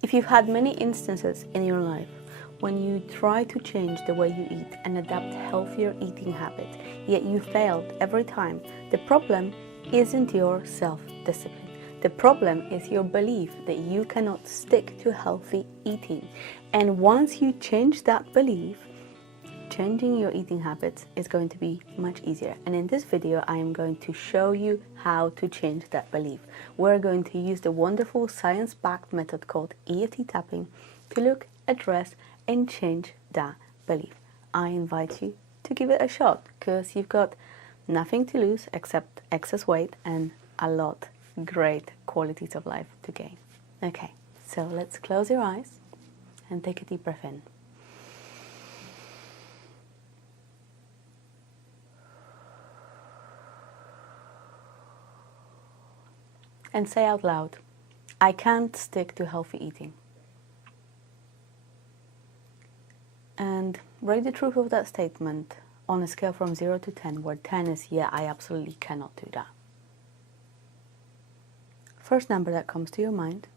If you've had many instances in your life when you try to change the way you eat and adapt healthier eating habits, yet you failed every time, the problem isn't your self-discipline. The problem is your belief that you cannot stick to healthy eating. And once you change that belief, changing your eating habits is going to be much easier. And in this video, I am going to show you how to change that belief. We're going to use the wonderful science-backed method called EFT Tapping to look, address, and change that belief. I invite you to give it a shot because you've got nothing to lose except excess weight and a lot great qualities of life to gain. Okay, so let's close your eyes and take a deep breath in. And say out loud, I can't stick to healthy eating. And rate the truth of that statement on a scale from 0 to 10, where 10 is, yeah, I absolutely cannot do that. First number that comes to your mind.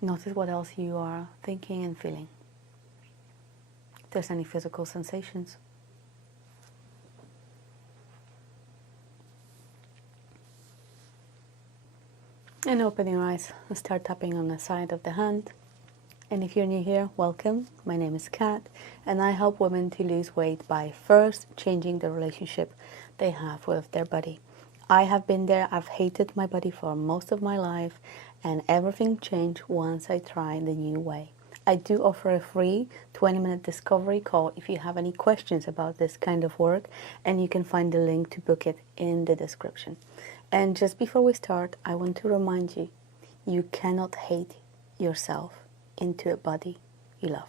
Notice what else you are thinking and feeling. If there's any physical sensations. And open your eyes and start tapping on the side of the hand. And if you're new here, welcome. My name is Kat, and I help women to lose weight by first changing the relationship they have with their body. I have been there. I've hated my body for most of my life, and everything changed once I tried the new way. I do offer a free 20-minute discovery call if you have any questions about this kind of work, and you can find the link to book it in the description. And just before we start, I want to remind you, you cannot hate yourself into a body you love.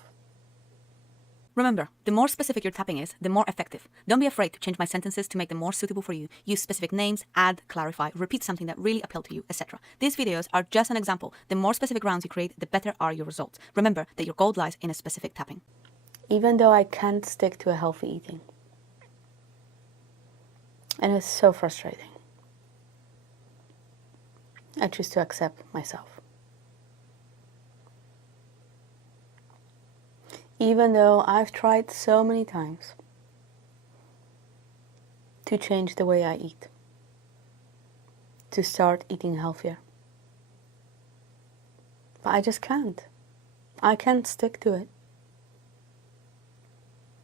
Remember, the more specific your tapping is, the more effective. Don't be afraid to change my sentences to make them more suitable for you. Use specific names, add, clarify, repeat something that really appealed to you, etc. These videos are just an example. The more specific rounds you create, the better are your results. Remember that your gold lies in a specific tapping. Even though I can't stick to a healthy eating, and it's so frustrating, I choose to accept myself. Even though I've tried so many times to change the way I eat, to start eating healthier, but I just can't. I can't stick to it.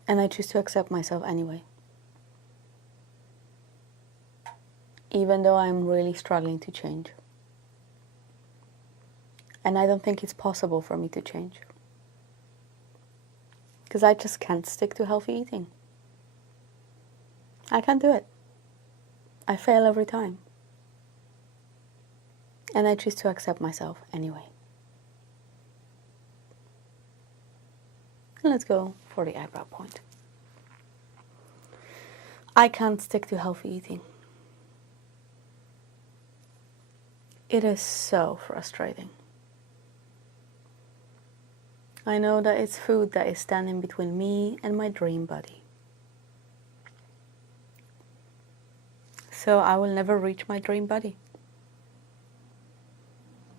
And I choose to accept myself anyway. Even though I'm really struggling to change. And I don't think it's possible for me to change. Because I just can't stick to healthy eating. I can't do it. I fail every time. And I choose to accept myself anyway. And let's go for the eyebrow point. I can't stick to healthy eating. It is so frustrating. I know that it's food that is standing between me and my dream body. So I will never reach my dream body.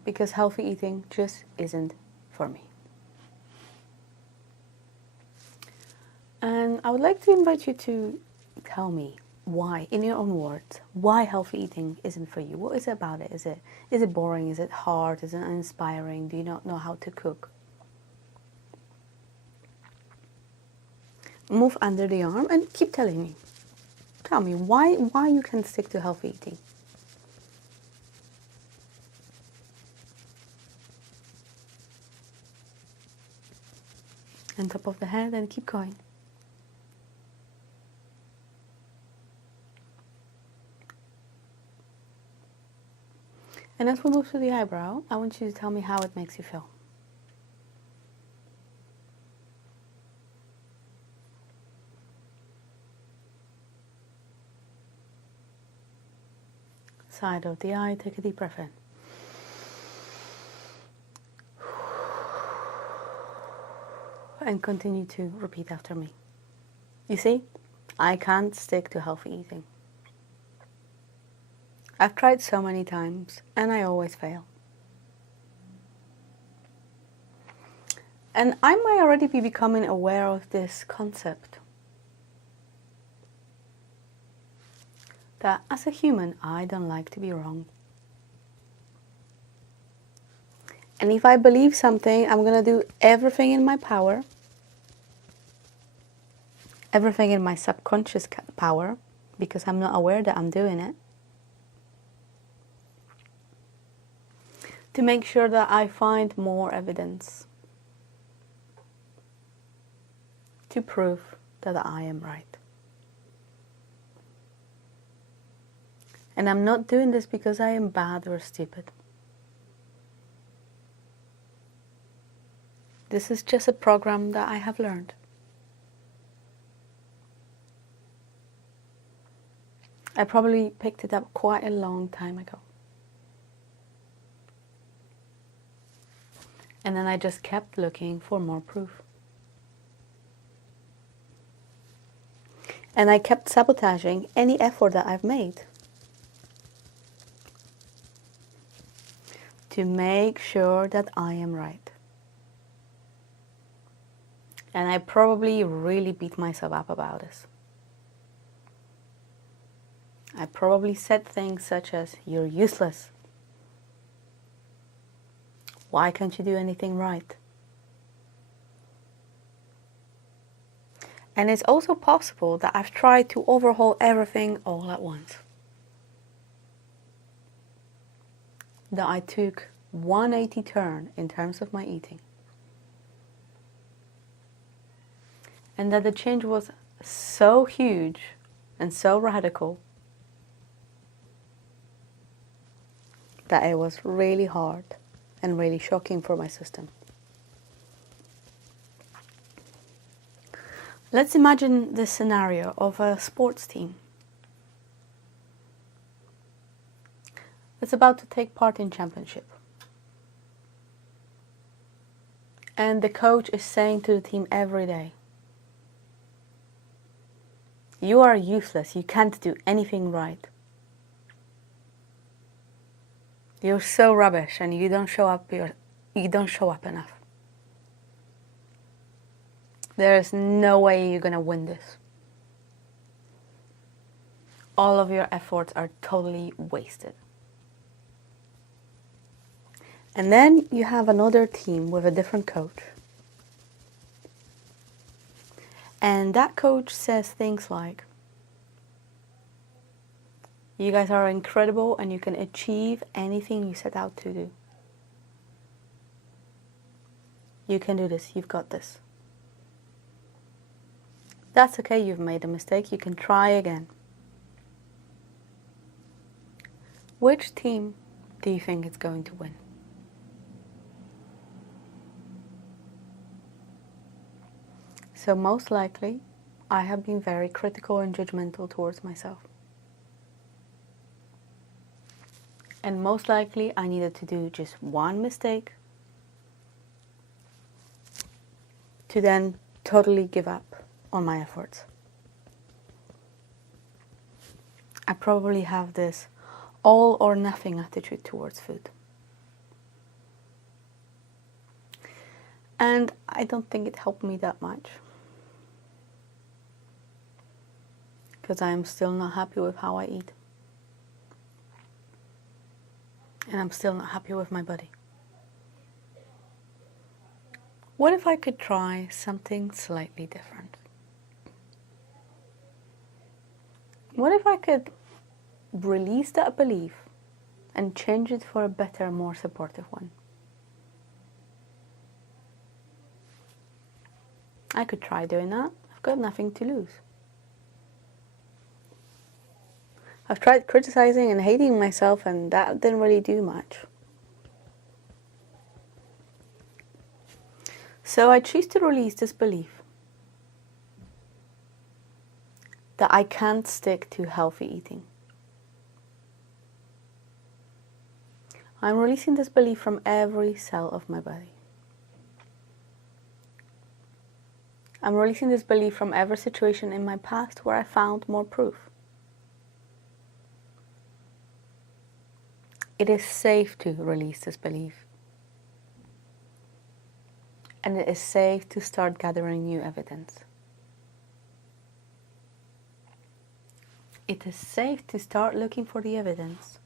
Because healthy eating just isn't for me. And I would like to invite you to tell me why, in your own words, why healthy eating isn't for you. What is it about it? Is it boring? Is it hard? Is it uninspiring? Do you not know how to cook? Move under the arm and keep telling me. Tell me why you can stick to healthy eating. And top of the head and keep going. And as we move to the eyebrow, I want you to tell me how it makes you feel. Side of the eye, take a deep breath in. And continue to repeat after me. You see, I can't stick to healthy eating. I've tried so many times and I always fail. And I might already be becoming aware of this concept. That as a human, I don't like to be wrong. And if I believe something, I'm going to do everything in my power, everything in my subconscious power, because I'm not aware that I'm doing it, to make sure that I find more evidence to prove that I am right. And I'm not doing this because I am bad or stupid. This is just a program that I have learned. I probably picked it up quite a long time ago. And then I just kept looking for more proof. And I kept sabotaging any effort that I've made to make sure that I am right. And I probably really beat myself up about this. I probably said things such as, "You're useless. Why can't you do anything right?" And it's also possible that I've tried to overhaul everything all at once. That I took 180 turn in terms of my eating. And that the change was so huge and so radical that it was really hard and really shocking for my system. Let's imagine this scenario of a sports team that's about to take part in championship. And the coach is saying to the team every day, "You are useless, you can't do anything right. You're so rubbish and you don't show up enough. There is no way you're gonna win this. All of your efforts are totally wasted." And then you have another team with a different coach. And that coach says things like, "You guys are incredible and you can achieve anything you set out to do. You can do this, you've got this. That's okay, you've made a mistake, you can try again." Which team do you think is going to win? So most likely, I have been very critical and judgmental towards myself. And most likely, I needed to do just one mistake to then totally give up on my efforts. I probably have this all or nothing attitude towards food. And I don't think it helped me that much. Because I am still not happy with how I eat. And I'm still not happy with my body. What if I could try something slightly different? What if I could release that belief and change it for a better, more supportive one? I could try doing that. I've got nothing to lose. I've tried criticizing and hating myself, and that didn't really do much. So I choose to release this belief that I can't stick to healthy eating. I'm releasing this belief from every cell of my body. I'm releasing this belief from every situation in my past where I found more proof. It is safe to release this belief. and it is safe to start gathering new evidence. It is safe to start looking for the evidence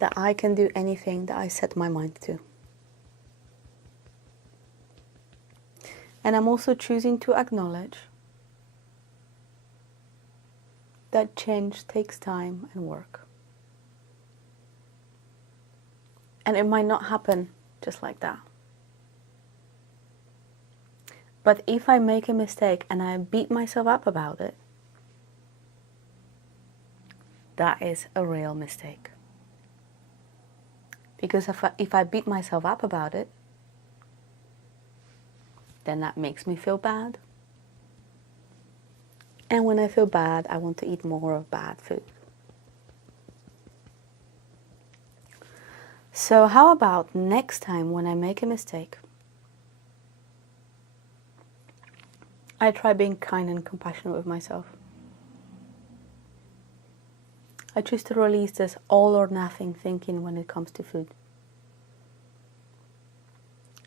that I can do anything that I set my mind to. And I'm also choosing to acknowledge that change takes time and work. And it might not happen just like that. But if I make a mistake and I beat myself up about it, that is a real mistake. Because if I beat myself up about it, then that makes me feel bad. And when I feel bad, I want to eat more of bad food. So how about next time when I make a mistake, I try being kind and compassionate with myself. I choose to release this all or nothing thinking when it comes to food.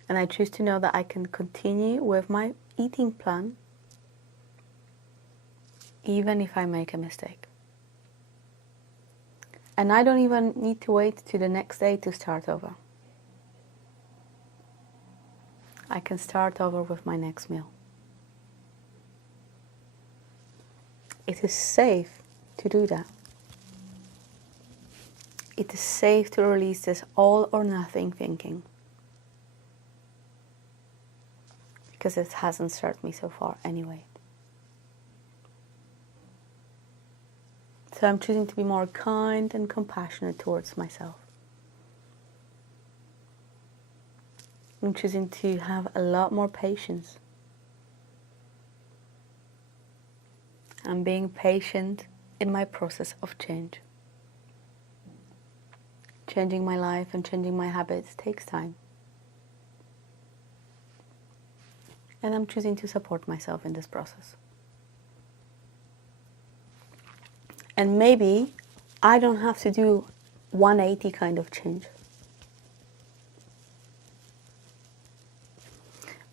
And I choose to know that I can continue with my eating plan even if I make a mistake. And I don't even need to wait to the next day to start over. I can start over with my next meal. It is safe to do that. It is safe to release this all or nothing thinking. Because it hasn't served me so far anyway. So I'm choosing to be more kind and compassionate towards myself. I'm choosing to have a lot more patience. I'm being patient in my process of change. Changing my life and changing my habits takes time. And I'm choosing to support myself in this process. And maybe I don't have to do 180 kind of change.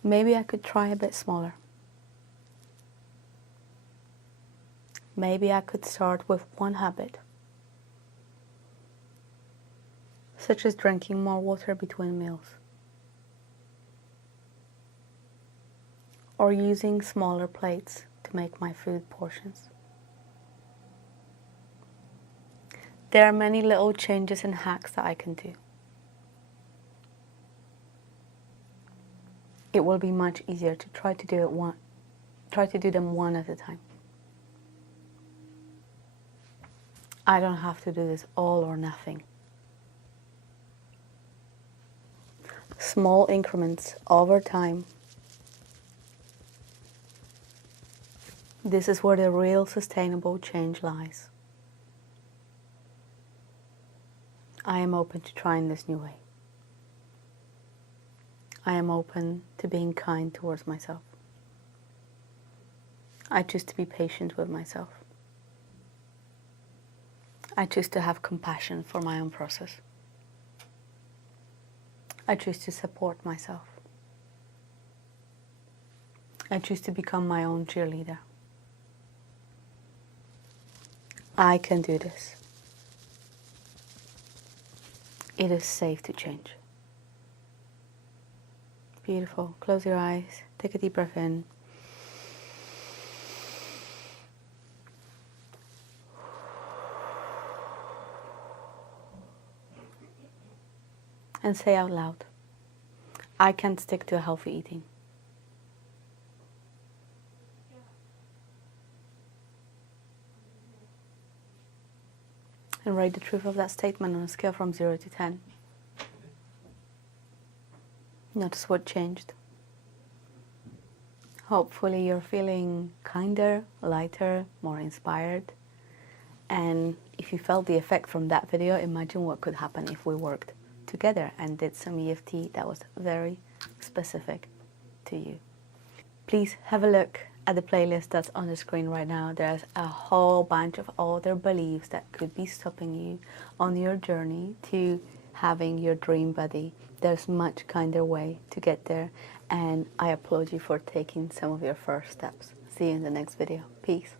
Maybe I could try a bit smaller. Maybe I could start with one habit, such as drinking more water between meals, or using smaller plates to make my food portions. There are many little changes and hacks that I can do. It will be much easier to try to do them one at a time. I don't have to do this all or nothing. Small increments over time. This is where the real sustainable change lies. I am open to trying this new way. I am open to being kind towards myself. I choose to be patient with myself. I choose to have compassion for my own process. I choose to support myself. I choose to become my own cheerleader. I can do this. It is safe to change. Beautiful. Close your eyes. Take a deep breath in. And say out loud, I can stick to a healthy eating. And rate the truth of that statement on a scale from 0 to 10. Notice what changed. Hopefully you're feeling kinder, lighter, more inspired. And if you felt the effect from that video, imagine what could happen if we worked together and did some EFT that was very specific to you. Please have a look at the playlist that's on the screen right now. There's a whole bunch of other beliefs that could be stopping you on your journey to having your dream body. There's much kinder way to get there, and I applaud you for taking some of your first steps. See you in the next video. Peace.